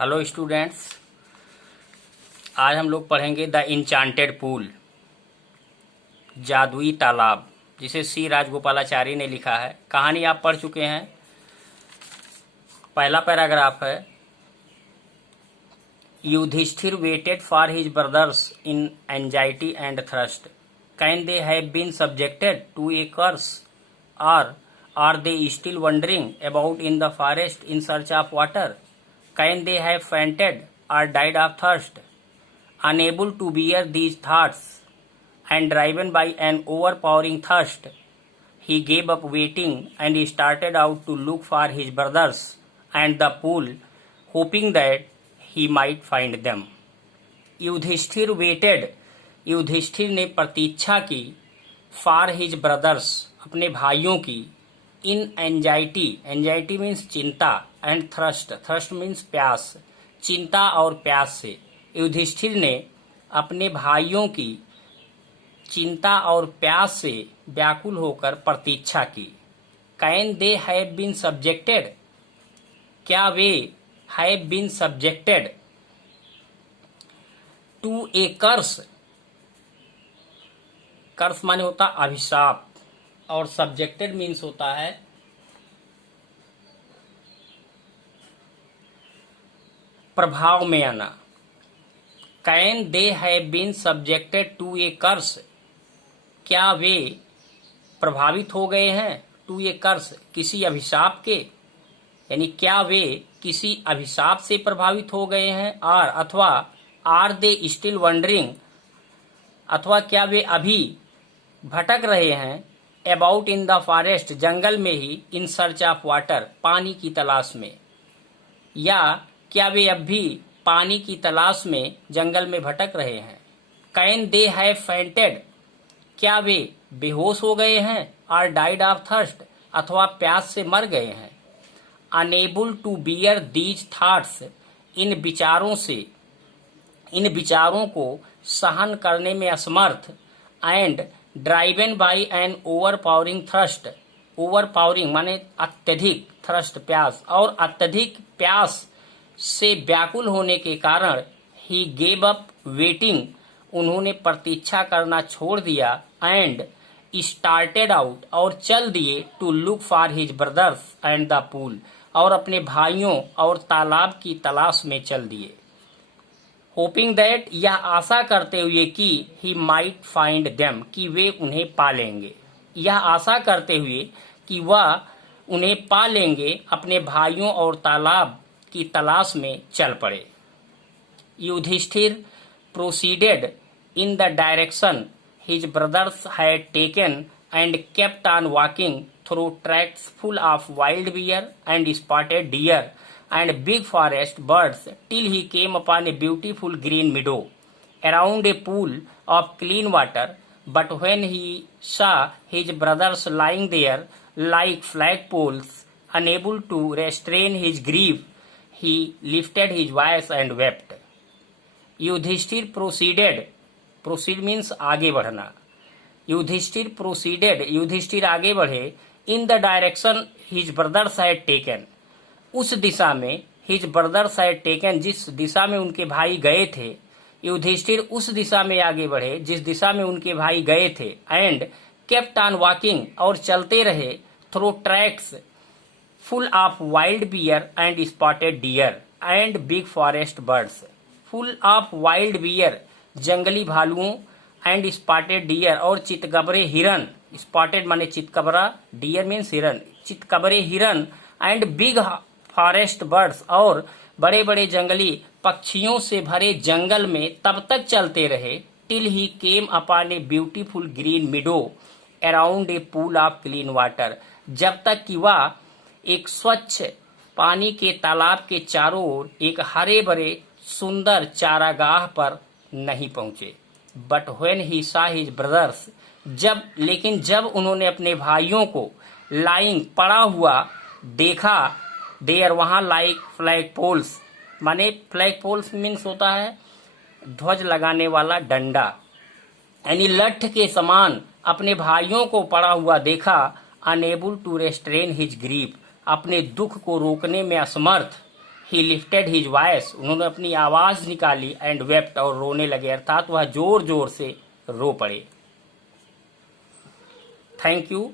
Hello students, आज हम लोग पढ़ेंगे द इंचांटेड पूल, जादुई तालाब, जिसे सी राजगोपालाचारी ने लिखा है। कहानी आप पढ़ चुके हैं। पहला पैराग्राफ है, Yudhishthir waited for his brothers in anxiety and thrust. Can they have been subjected to a curse or are they still wandering about in the forest in search of water? Can they have fainted or died of thirst? Unable to bear these thoughts and driven by an overpowering thirst, he gave up waiting and started out to look for his brothers and the pool, hoping that he might find them. Yudhishthir waited, Yudhishthir ने प्रतीक्षा की, for his brothers, अपने भाइयों की, in anxiety, anxiety means चिंता, and thirst, thirst means प्यास, चिंता और प्यास से युधिष्ठिर ने अपने भाइयों की चिंता और प्यास से व्याकुल होकर प्रतीक्षा की। Can they have been subjected, क्या वे have been subjected to a curse, curse माने होता अभिशाप, और सब्जेक्टेड मीन्स होता है प्रभाव में आना। Can they have been subjected to a curse, क्या वे प्रभावित हो गए हैं, टू ए कर्स, किसी अभिशाप के, यानी क्या वे किसी अभिशाप से प्रभावित हो गए हैं, और अथवा आर दे स्टिल वंडरिंग, अथवा क्या वे अभी भटक रहे हैं, अबाउट इन द फॉरेस्ट, जंगल में ही, इन सर्च ऑफ वाटर, पानी की तलाश में, या क्या वे अब भी पानी की तलाश में जंगल में भटक रहे हैं। कैन दे हैव फेंटेड, क्या वे बेहोश हो गए हैं, और डाइड ऑफ थर्स्ट, अथवा प्यास से मर गए हैं। Unable to bear these thoughts, इन विचारों को सहन करने में असमर्थ, and driven by an overpowering thrust, overpowering माने अत्यधिक, थ्रस्ट प्यास, और अत्यधिक प्यास से व्याकुल होने के कारण, ही गेव अप वेटिंग, उन्होंने प्रतीक्षा करना छोड़ दिया, एंड स्टार्टेड आउट, और चल दिए, to look for his brothers and the pool, और अपने भाइयों और तालाब की तलाश में चल दिए। होपिंग दैट, यह आशा करते हुए कि, ही माइट फाइंड देम, कि वे उन्हें पा लेंगे, यह आशा करते हुए कि वह उन्हें पा लेंगे, अपने भाइयों और तालाब की तलाश में चल पड़े। Yudhishthir proceeded in the direction his brothers had taken and kept on walking through tracks full of wild bear and spotted deer and big forest birds till he came upon a beautiful green meadow around a pool of clean water. But when he saw his brothers lying there like flagpoles, unable to restrain his grief, he lifted his voice and wept. Yudhishthir proceeded, proceed means आगे बढ़ना, Yudhishthir proceeded, Yudhishthir आगे बढ़े, in the direction his brothers had taken, उस दिशा में, his brothers had taken, जिस दिशा में उनके भाई गए थे, युधिष्ठिर उस दिशा में आगे बढ़े जिस दिशा में उनके भाई गए थे, एंड केप्ट ऑन वॉकिंग, और चलते रहे, through tracks full of wild bear and spotted deer and big forest birds, full of wild bear, जंगली भालुओं, एंड स्पॉटेड डियर, और चितकबरे हिरन, स्पॉटेड माने चितकबरा, डियर मीन्स हिरन, चितकबरे हिरन, एंड बिग फॉरेस्ट बर्ड्स, और बड़े बड़े जंगली पक्षियों से भरे जंगल में तब तक चलते रहे, till he came upon a beautiful green मिडो around a pool of clean water, जब तक कि वह एक स्वच्छ पानी के तालाब के चारों ओर एक हरे भरे सुंदर चारागाह पर नहीं पहुंचे। But when he saw his brothers, लेकिन जब उन्होंने अपने भाइयों को लाइंग, पड़ा हुआ देखा, देयर, वहां, लाइक फ्लैग पोल्स, माने फ्लैग पोल्स मीन्स होता है ध्वज लगाने वाला डंडा, यानी लठ के समान अपने भाइयों को पड़ा हुआ देखा, unable to restrain his grief, अपने दुख को रोकने में असमर्थ, ही लिफ्टेड हिज वॉइस, उन्होंने अपनी आवाज निकाली, एंड वेप्ट, और रोने लगे, अर्थात वह जोर जोर से रो पड़े। Thank you.